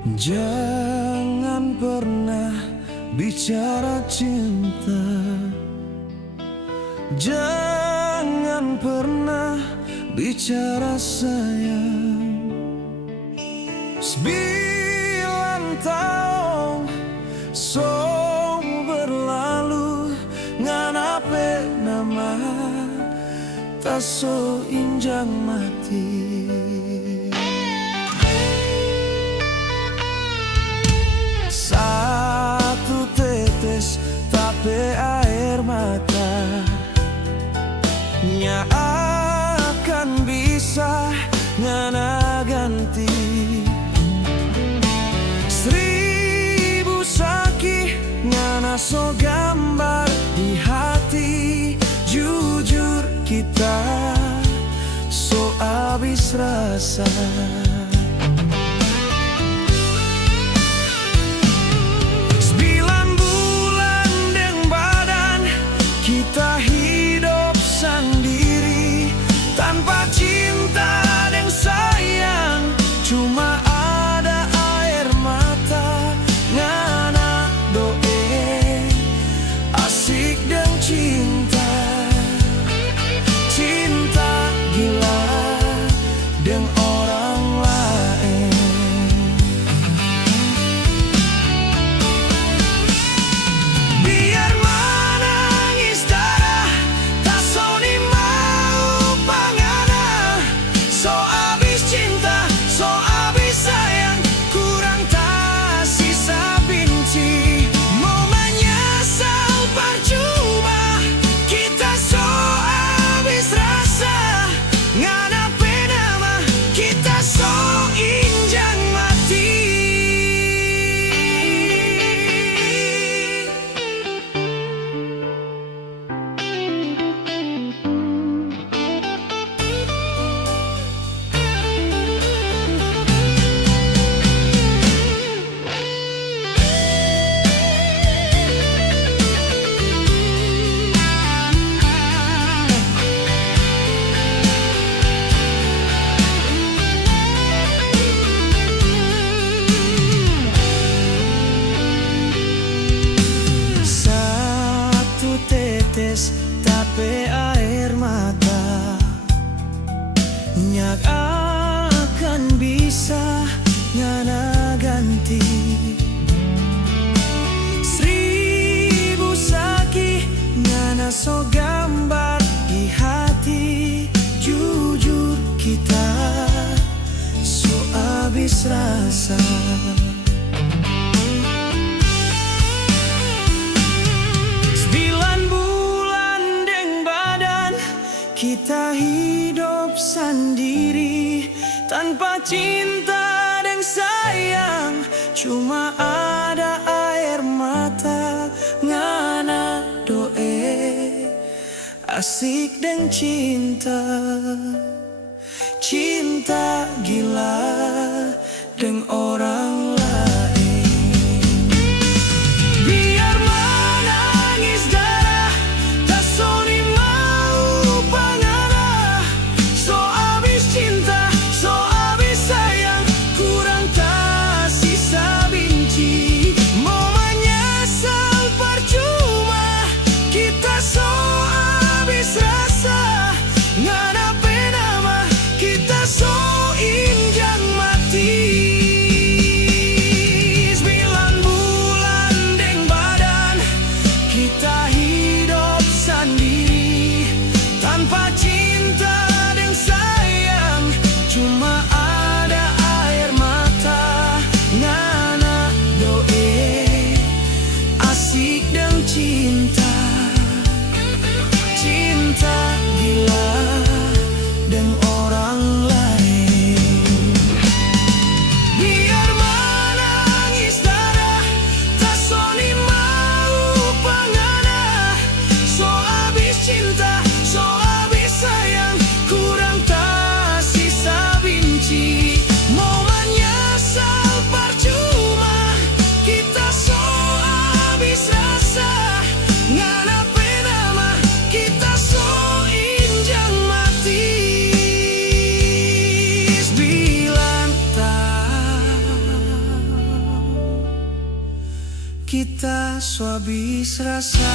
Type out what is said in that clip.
Jangan pernah bicara cinta, jangan pernah bicara sayang. 9 tahun so berlalu, nganape nama tak so injang mati. Satu tetes tapi air mata nya akan bisa ngana ganti 1000 sakit ngana so gambar di hati. Jujur kita so abis rasa. 9 bulan deng badan kita hidup sendiri tanpa cinta dan sayang, cuma ada air mata ngana doe asik dan cinta, cinta gila dan orang lain. Biar menangis darah tak soni mau pangana, so abis cinta, so abis sayang, kurang tak sisa benci. Mau menyesal percuma, kita so abis rasa. Nganape nama kita so injang mati. Satu tetes tapi air mata nyak akan bisa ngana ganti 1000 sakit ngana so gambar di hati. Jujur kita so abis rasa. 9 bulan deng badan kita hidup sendiri tanpa cinta dan sayang, cuma ada air mata ngana doe asik dan cinta, cinta gila dan orang lain. Biar menangis darah tak soni mau pangana, so abis cinta, so abis sayang, kurang tak sisa benci. Mau menyesal percuma, kita so abis rasa. Nganape nama kita so injang mati. kita so habis rasa.